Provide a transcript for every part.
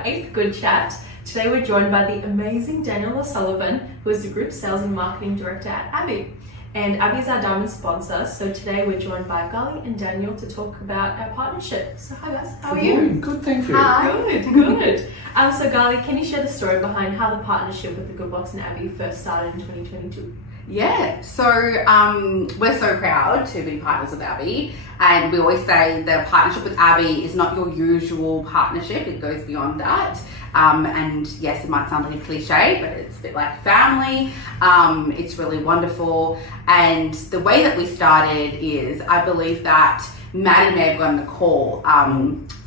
our 8th Good Chat. Today we're joined by the amazing Daniel O'Sullivan, who is the Group Sales and Marketing Director at Abbe. And Abbe is our diamond sponsor, so today we're joined by Gali and Daniel to talk about our partnership. So hi guys, how are you? Good, thank you. Good. So Gali, can you share the story behind how the partnership with the Good Box and Abbe first started in 2022? Yeah, so we're so proud to be partners with Abbe, and we always say the partnership with Abbe is not your usual partnership, it goes beyond that. And yes, it might sound like a cliche, but it's a bit like family. It's really wonderful. And the way that we started is, I believe that Maddie may have gotten a call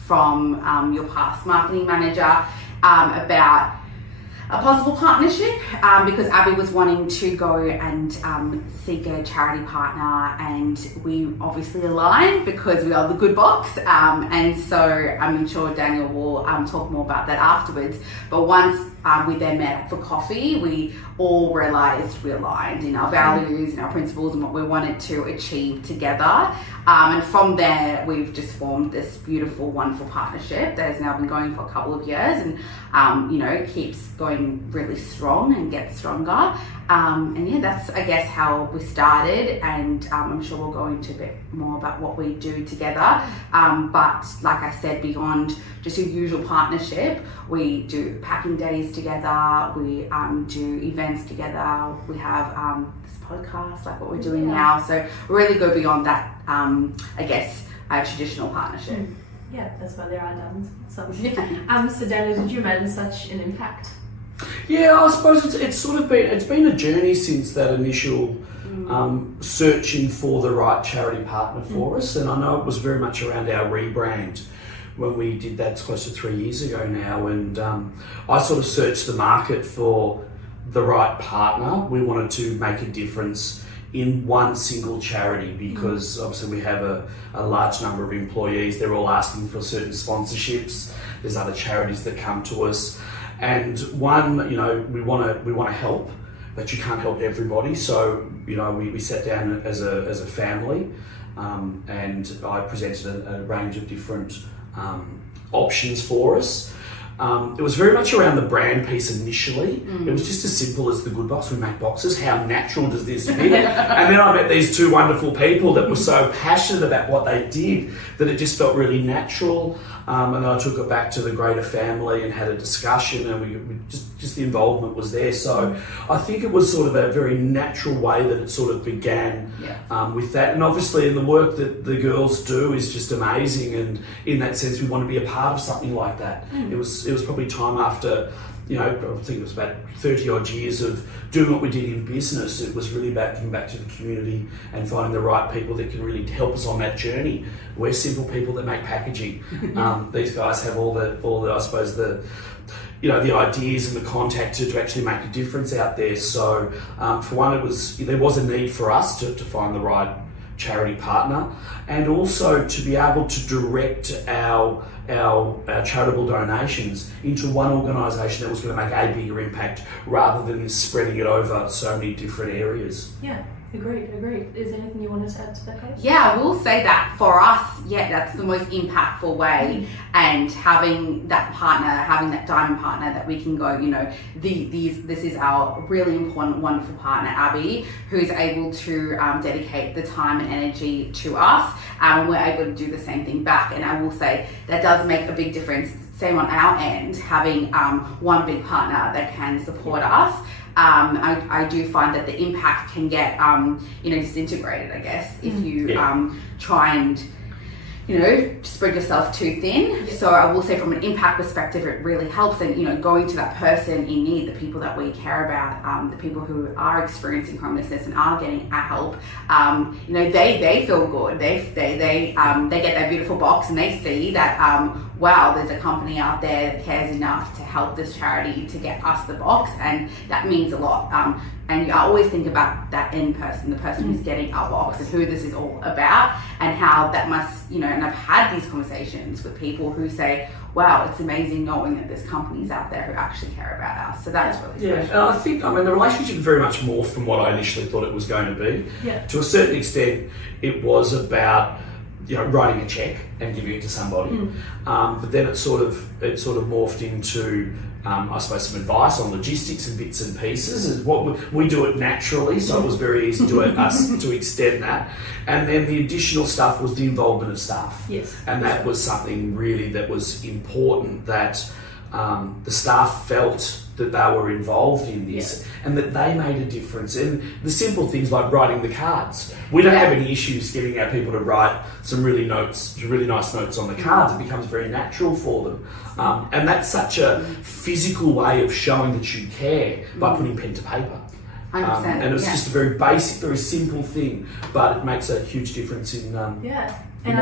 from your past marketing manager about a possible partnership because Abbe was wanting to go and seek a charity partner, and we obviously aligned because we are the Good Box, and so I'm sure Daniel will talk more about that afterwards. But once we then met for coffee, we all realised we aligned in our values and our principles and what we wanted to achieve together. And from there, we've just formed this beautiful, wonderful partnership that has now been going for a couple of years, and keeps going really strong and gets stronger. And yeah, that's I guess how we started, and I'm sure we'll go into a bit more about what we do together. But like I said, beyond just your usual partnership, we do packing days together, we do events together, we have this podcast like what we're doing now, so really go beyond that traditional partnership. Yeah, that's why there are diamonds. So Daniel, did you imagine such an impact? Yeah, I suppose it's been a journey since that initial searching for the right charity partner for us, and I know it was very much around our rebrand when we did that close to 3 years ago now, and I sort of searched the market for the right partner. We wanted to make a difference in one single charity because obviously we have a large number of employees. They're all asking for certain sponsorships. There's other charities that come to us, and we want to help, but you can't help everybody. So we sat down as a family, and I presented a range of different options for us. It was very much around the brand piece initially. It was just as simple as the Good Box. We make boxes. How natural does this fit? And then I met these two wonderful people that were so passionate about what they did that it just felt really natural. And then I took it back to the greater family and had a discussion, and we just the involvement was there. So I think it was sort of a very natural way that it sort of began with that. And obviously, in the work that the girls do is just amazing. And in that sense, we want to be a part of something like that. It was probably time after, I think it was about 30 odd years of doing what we did in business. It was really about giving back to the community and finding the right people that can really help us on that journey. We're simple people that make packaging. These guys have all the I suppose the ideas and the contact to actually make a difference out there. So for one, there was a need for us to find the right charity partner, and also to be able to direct our charitable donations into one organisation that was going to make a bigger impact rather than spreading it over so many different areas. Yeah, agreed. Is there anything you wanted to add to that, Kate? Yeah, we'll say that for us, that's the most impactful way, and having that partner, having that diamond partner that we can go, this is our really important, wonderful partner, Abbe, who's able to dedicate the time and energy to us, and we're able to do the same thing back. And I will say that does make a big difference, same on our end, having one big partner that can support us. I do find that the impact can get disintegrated, I guess, if you try and spread yourself too thin. So I will say, from an impact perspective, it really helps. And going to that person in need, the people that we care about, the people who are experiencing homelessness and are getting our help, they feel good. They get that beautiful box and they see that wow, there's a company out there that cares enough to help this charity to get us the box, and that means a lot. And I always think about that end person, the person who's getting our box, and who this is all about, and how that must, and I've had these conversations with people who say, wow, it's amazing knowing that there's companies out there who actually care about us. So that's really special. And I think, the relationship is very much more from what I initially thought it was going to be. Yeah. To a certain extent, it was about writing a check and giving it to somebody. But then it sort of morphed into, I suppose, some advice on logistics and bits and pieces. And what we do it naturally, so it was very easy to us to extend that. And then the additional stuff was the involvement of staff. Yes. And that was something really that was important, that the staff felt that they were involved in this and that they made a difference. And the simple things like writing the cards. We don't have any issues getting our people to write some really nice notes on the cards. It becomes very natural for them. And that's such a physical way of showing that you care by putting pen to paper. And it's just a very basic, very simple thing, but it makes a huge difference in what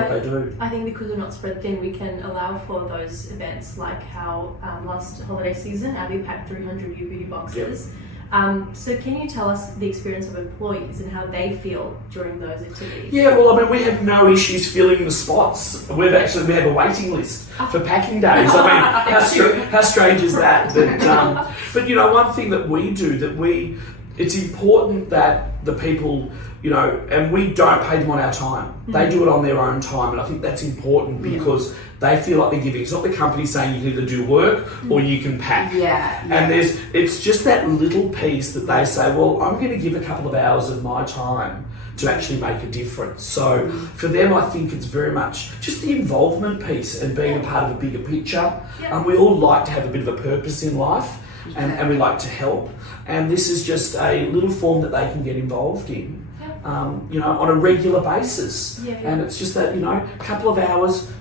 they do. I think because we're not spread thin, we can allow for those events, like how last holiday season, Abbe packed 300 new beauty boxes. So can you tell us the experience of employees and how they feel during those activities? Yeah, well, I mean, we have no issues filling the spots. We have a waiting list for packing days. I mean, how strange is that? But one thing that we do, it's important that the people, and we don't pay them on our time. They do it on their own time, and I think that's important because they feel like they're giving. It's not the company saying you can either do work or you can pack. And it's just that little piece that they say, well, I'm going to give a couple of hours of my time to actually make a difference. So for them, I think it's very much just the involvement piece and being a part of a bigger picture. We all like to have a bit of a purpose in life, and we like to help. And this is just a little form that they can get involved in, on a regular basis. And it's just that, a couple of hours,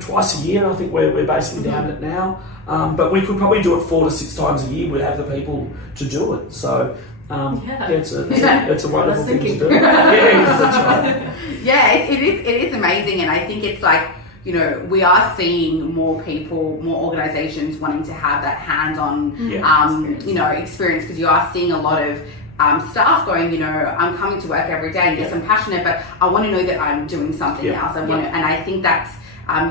twice a year. I think we're basically down it now. But we could probably do it 4 to 6 times a year. We'd have the people to do it. So, it's a wonderful thing to do. That's right. It is amazing. And I think it's like, we are seeing more people, more organisations wanting to have that hands-on, experience, because you are seeing a lot of staff going, I'm coming to work every day, and yes, I'm passionate, but I want to know that I'm doing something else. And I think that's,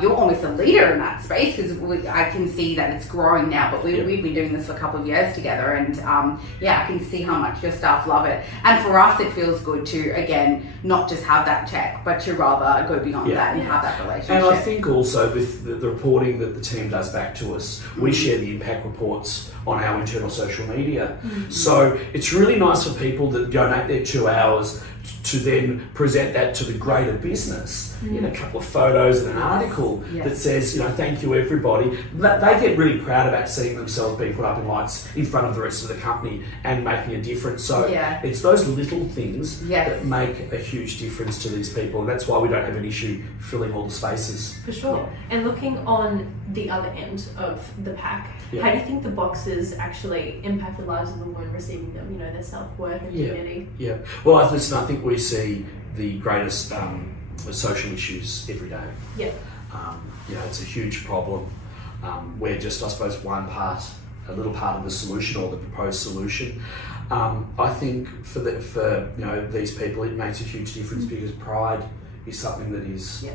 you're almost a leader in that space, because I can see that it's growing now, but we've been doing this for a couple of years together, and I can see how much your staff love it. And for us, it feels good to, again, not just have that check, but to rather go beyond that and have that relationship. And I think also with the reporting that the team does back to us, we share the impact reports on our internal social media. So it's really nice for people that donate their 2 hours to then present that to the greater business in a couple of photos and an article that says, thank you everybody. They get really proud about seeing themselves being put up in lights in front of the rest of the company and making a difference. So it's those little things that make a huge difference to these people, and that's why we don't have an issue filling all the spaces. For sure. And looking on the other end of the pack, how do you think the boxes actually impact the lives of the women receiving them, their self-worth and dignity? Well, I think we see the greatest social issues every day. It's a huge problem. We're just, I suppose, a little part of the solution or the proposed solution. I think for these people, it makes a huge difference because pride is something that is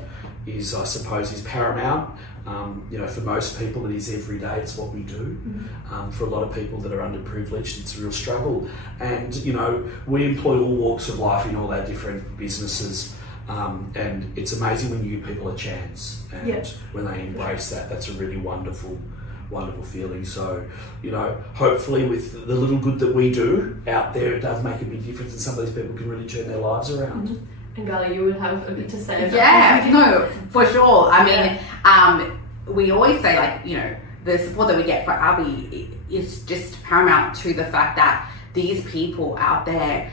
I suppose is paramount. For most people, it is every day. It's what we do. For a lot of people that are underprivileged, it's a real struggle. And we employ all walks of life in all our different businesses. And it's amazing when you give people a chance, and when they embrace that, that's a really wonderful feeling. So, hopefully with the little good that we do out there, it does make a big difference, and some of these people can really turn their lives around. And Gala, you would have a bit to say about that. No, for sure. I mean, we always say, the support that we get for Abbe is just paramount to the fact that these people out there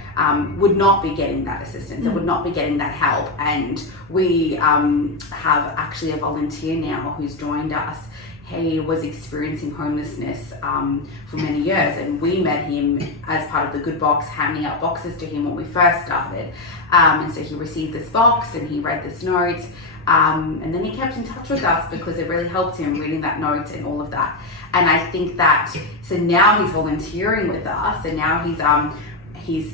would not be getting that assistance and would not be getting that help. And we have actually a volunteer now who's joined us. He was experiencing homelessness for many years, and we met him as part of the Good Box, handing out boxes to him when we first started. And so he received this box and he read this note, and then he kept in touch with us because it really helped him reading that note and all of that. And I think that, so now he's volunteering with us, and now he's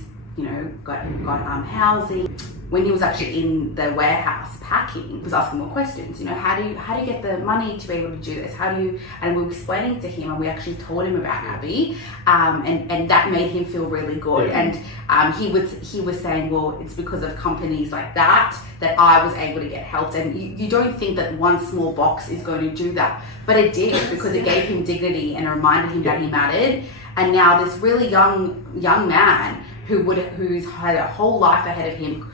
got housing. When he was actually in the warehouse packing, he was asking more questions. How do you get the money to be able to do this? And we were explaining to him, and we actually told him about Abbe, and that made him feel really good. Yeah. And he was saying, well, it's because of companies like that I was able to get help. And you don't think that one small box is going to do that, but it did, because it gave him dignity and reminded him that he mattered. And now this really young man who's had a whole life ahead of him,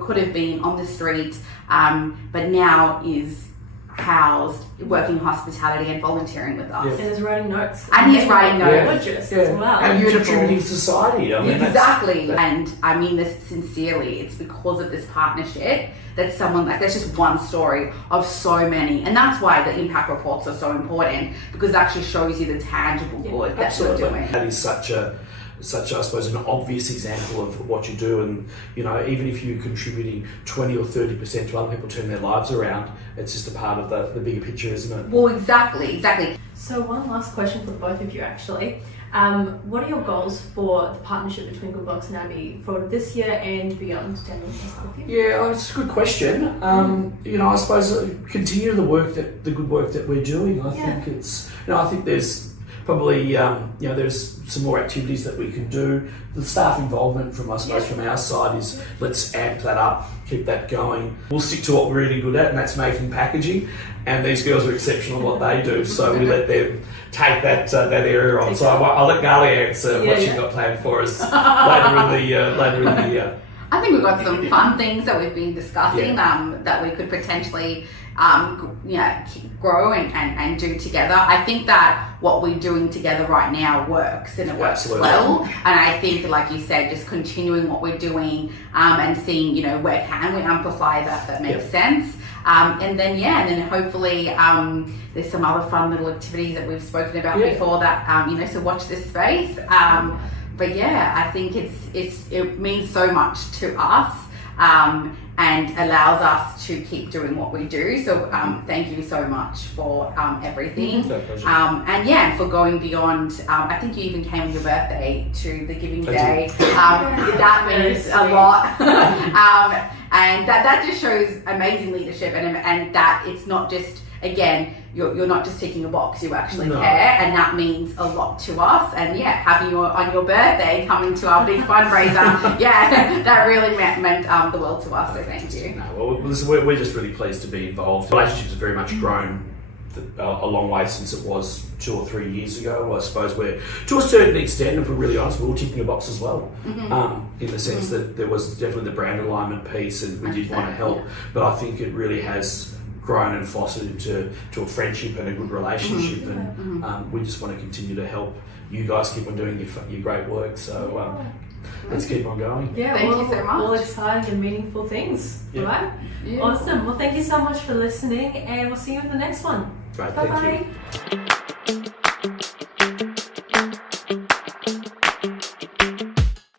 could have been on the street, but now is housed, working hospitality and volunteering with us. And is writing notes. And he's writing notes. Gorgeous as well. And contributing to society. Exactly. And I mean this sincerely. It's because of this partnership that that's just one story of so many. And that's why the impact reports are so important, because it actually shows you the tangible good that you're doing. That is such I suppose, an obvious example of what you do. And, even if you're contributing 20 or 30% to other people turn their lives around, it's just a part of the bigger picture, isn't it? Well, exactly. So one last question for both of you, actually. What are your goals for the partnership between Good Box and Abbe for this year and beyond? Daniel, let's start with you. Yeah, it's a good question. I suppose continue the good work that we're doing. I think it's, I think there's probably, there's some more activities that we can do. The staff involvement from our side is, let's amp that up, keep that going. We'll stick to what we're really good at, and that's making packaging. And these girls are exceptional at what they do, so we let them take that area on. So I'll let Gali answer what she's got planned for us later in the year. I think we've got some fun things that we've been discussing that we could potentially grow and do together. I think that what we're doing together right now works, and it works well. And I think, like you said, just continuing what we're doing and seeing, where can we amplify that makes sense. And then hopefully there's some other fun little activities that we've spoken about before that, so watch this space. But I think it means so much to us. And allows us to keep doing what we do. So thank you so much for everything. And for going beyond. I think you even came on your birthday to the Giving Day. That means a lot. And that just shows amazing leadership, and that it's not just, again, you're not just ticking a box, you actually care, and that means a lot to us. And having you on your birthday coming to our big fundraiser, that really meant the world to us, so thank you. Well, listen, we're just really pleased to be involved. Relationships have very much grown a long way since it was 2 or 3 years ago. I suppose we're, to a certain extent, if we're really honest, we're all ticking a box as well, in the sense that there was definitely the brand alignment piece, and we did want to help, but I think it really has grown and fostered into a friendship and a good relationship, and we just want to continue to help you guys keep on doing your great work. So let's keep on going. Yeah, thank you so much. All exciting and meaningful things, right? Yeah. Awesome. Well, thank you so much for listening, and we'll see you in the next one. Great, Bye-bye. Thank you.